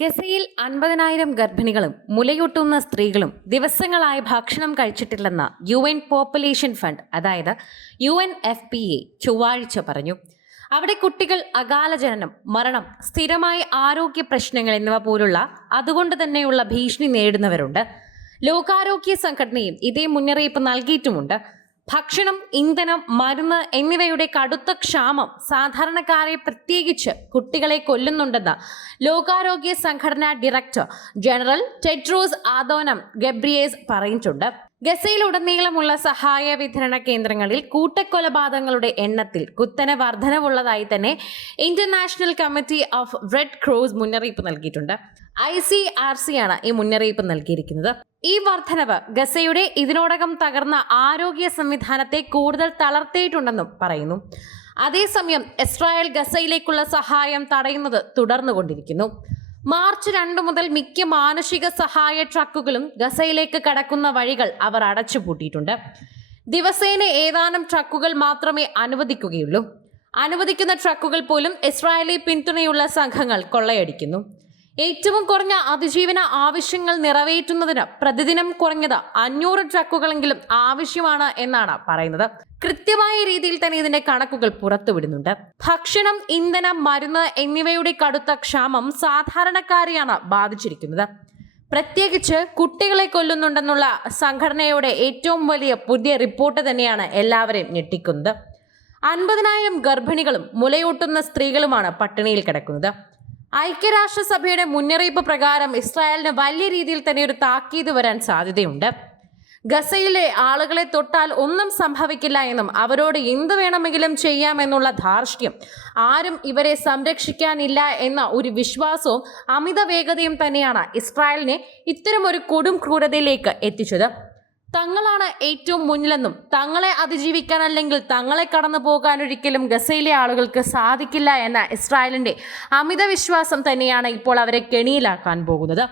ഗസയിൽ അൻപതിനായിരം ഗർഭിണികളും മുലയൂട്ടുന്ന സ്ത്രീകളും ദിവസങ്ങളായി ഭക്ഷണം കഴിച്ചിട്ടില്ലെന്ന് യു എൻ പോപ്പുലേഷൻ ഫണ്ട് അതായത് U N F P A ചൊവ്വാഴ്ച പറഞ്ഞു. അവിടെ കുട്ടികൾ അകാല ജനനം മരണം സ്ഥിരമായ ആരോഗ്യ പ്രശ്നങ്ങൾ എന്നിവ പോലുള്ള അതുകൊണ്ട് തന്നെയുള്ള ഭീഷണി നേരിടുന്നവരുണ്ട്. ലോകാരോഗ്യ സംഘടനയും ഇതേ മുന്നറിയിപ്പ് നൽകിയിട്ടുമുണ്ട്. ഭക്ഷണം ഇന്ധനം മരുന്ന് എന്നിവയുടെ കടുത്ത ക്ഷാമം സാധാരണക്കാരെ പ്രത്യേകിച്ച് കുട്ടികളെ കൊല്ലുന്നുണ്ടെന്ന് ലോകാരോഗ്യ സംഘടനാ director general Tedros Adhanom Ghebreyesus പറഞ്ഞിട്ടുണ്ട് ഗസയിലുടനീളമുള്ള സഹായ വിതരണ കേന്ദ്രങ്ങളിൽ കൂട്ടക്കൊലപാതകങ്ങളുടെ എണ്ണത്തിൽ കുത്തനെ വർധനവുള്ളതായി തന്നെ international committee of red cross മുന്നറിയിപ്പ് നൽകിയിട്ടുണ്ട്. ഐ സി ആർ സി ആണ് ഈ മുന്നറിയിപ്പ് നൽകിയിരിക്കുന്നത്. ഈ വർധനവ് ഗസയുടെ ഇതിനോടകം തകർന്ന ആരോഗ്യ സംവിധാനത്തെ കൂടുതൽ തളർത്തിയിട്ടുണ്ടെന്നും പറയുന്നു. അതേസമയം ഇസ്രായേൽ ഗസയിലേക്കുള്ള സഹായം തടയുന്നത് തുടർന്നുകൊണ്ടിരിക്കുന്നു. മാർച്ച് രണ്ട് മുതൽ മിക്ക മാനുഷിക സഹായ ട്രക്കുകളും ഗസയിലേക്ക് കടക്കുന്ന വഴികൾ അവർ അടച്ചുപൂട്ടിയിട്ടുണ്ട്. ദിവസേന ഏതാനും ട്രക്കുകൾ മാത്രമേ അനുവദിക്കുകയുള്ളൂ. അനുവദിക്കുന്ന ട്രക്കുകൾ പോലും ഇസ്രായേലി പിന്തുണയുള്ള സംഘങ്ങൾ കൊള്ളയടിക്കുന്നു. ഏറ്റവും കുറഞ്ഞ അതിജീവന ആവശ്യങ്ങൾ നിറവേറ്റുന്നതിന് പ്രതിദിനം കുറഞ്ഞത് അഞ്ഞൂറ് ട്രക്കുകളെങ്കിലും ആവശ്യമാണ് എന്നാണ് പറയുന്നത്. കൃത്യമായ രീതിയിൽ തന്നെ ഇതിന്റെ കണക്കുകൾ പുറത്തുവിടുന്നുണ്ട്. ഭക്ഷണം ഇന്ധനം മരുന്ന് എന്നിവയുടെ കടുത്ത ക്ഷാമം സാധാരണക്കാരെയാണ് ബാധിച്ചിരിക്കുന്നത്. പ്രത്യേകിച്ച് കുട്ടികളെ കൊല്ലുന്നുണ്ടെന്നുള്ള സംഘടനയുടെ ഏറ്റവും വലിയ പുതിയ റിപ്പോർട്ട് തന്നെയാണ് എല്ലാവരെയും ഞെട്ടിക്കുന്നത്. അൻപതിനായിരം ഗർഭിണികളും മുലയൂട്ടുന്ന സ്ത്രീകളുമാണ് പട്ടിണിയിൽ കിടക്കുന്നത്. ഐക്യരാഷ്ട്രസഭയുടെ മുന്നറിയിപ്പ് പ്രകാരം ഇസ്രായേലിന് വലിയ രീതിയിൽ തന്നെ ഒരു താക്കീത് വരാൻ സാധ്യതയുണ്ട്. ഗസയിലെ ആളുകളെ തൊട്ടാൽ ഒന്നും സംഭവിക്കില്ല എന്നും അവരോട് എന്ത് വേണമെങ്കിലും ചെയ്യാമെന്നുള്ള ധാർഷ്ട്യം ആരും ഇവരെ സംരക്ഷിക്കാനില്ല എന്ന ഒരു വിശ്വാസവും അമിത വേഗതയും തന്നെയാണ് ഇസ്രായേലിനെ ഇത്തരമൊരു കൊടും ക്രൂരതയിലേക്ക് എത്തിച്ചത്. തങ്ങളാണ് ഏറ്റവും മുന്നിലെന്നും തങ്ങളെ അതിജീവിക്കാൻ അല്ലെങ്കിൽ തങ്ങളെ കടന്നു പോകാൻ ഒരിക്കലും ഗസയിലെ ആളുകൾക്ക് സാധിക്കില്ല എന്ന ഇസ്രായേലിന്റെ അമിത വിശ്വാസം തന്നെയാണ് ഇപ്പോൾ അവരെ കെണിയിലാക്കാൻ പോകുന്നത്.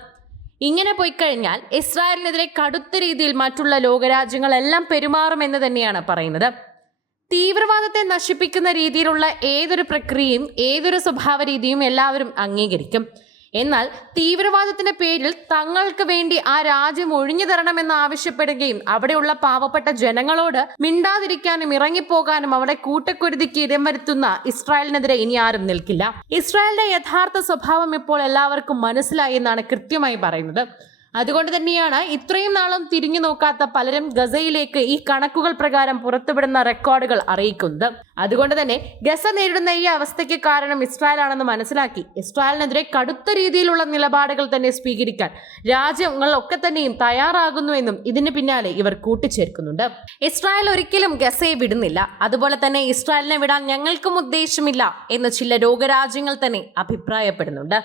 ഇങ്ങനെ പോയി കഴിഞ്ഞാൽ ഇസ്രായേലിനെതിരെ കടുത്ത രീതിയിൽ മറ്റുള്ള ലോകരാജ്യങ്ങളെല്ലാം പെരുമാറുമെന്ന് തന്നെയാണ് പറയുന്നത്. തീവ്രവാദത്തെ നശിപ്പിക്കുന്ന രീതിയിലുള്ള ഏതൊരു പ്രക്രിയയും ഏതൊരു സ്വഭാവ രീതിയും എല്ലാവരും അംഗീകരിക്കും. എന്നാൽ തീവ്രവാദത്തിന്റെ പേരിൽ തങ്ങൾക്ക് വേണ്ടി ആ രാജ്യം ഒഴിഞ്ഞു തരണമെന്ന് ആവശ്യപ്പെടുകയും അവിടെയുള്ള പാവപ്പെട്ട ജനങ്ങളോട് മിണ്ടാതിരിക്കാനും ഇറങ്ങിപ്പോകാനും അവിടെ കൂട്ടക്കുരുതിക്ക് ഇടം വരുത്തുന്ന ഇസ്രായേലിനെതിരെ ഇനി ആരും നിൽക്കില്ല. ഇസ്രായേലിന്റെ യഥാർത്ഥ സ്വഭാവം ഇപ്പോൾ എല്ലാവർക്കും മനസ്സിലായി എന്നാണ് കൃത്യമായി പറയുന്നത്. അതുകൊണ്ട് തന്നെയാണ് ഇത്രയും നാളും തിരിഞ്ഞു നോക്കാത്ത പലരും ഗസയിലേക്ക് ഈ കണക്കുകൾ പ്രകാരം പുറത്തുവിടുന്ന റെക്കോർഡുകൾ അറിയിക്കുന്നത്. അതുകൊണ്ട് തന്നെ ഗസ നേരിടുന്ന ഈ അവസ്ഥയ്ക്ക് കാരണം ഇസ്രായേൽ ആണെന്ന് മനസ്സിലാക്കി. ഇസ്രായേലിനെതിരെ കടുത്ത രീതിയിലുള്ള നിലപാടുകൾ തന്നെ സ്വീകരിക്കാൻ രാജ്യങ്ങൾ രാജ്യങ്ങളൊക്കെ തന്നെയും തയ്യാറാകുന്നുവെന്നും ഇതിന് പിന്നാലെ ഇവർ കൂട്ടിച്ചേർക്കുന്നുണ്ട്. ഇസ്രായേൽ ഒരിക്കലും ഗസയെ വിടുന്നില്ല. അതുപോലെ തന്നെ ഇസ്രായേലിനെ വിടാൻ ഞങ്ങൾക്കും ഉദ്ദേശമില്ല എന്ന് ചില ലോകരാജ്യങ്ങൾ തന്നെ അഭിപ്രായപ്പെടുന്നുണ്ട്.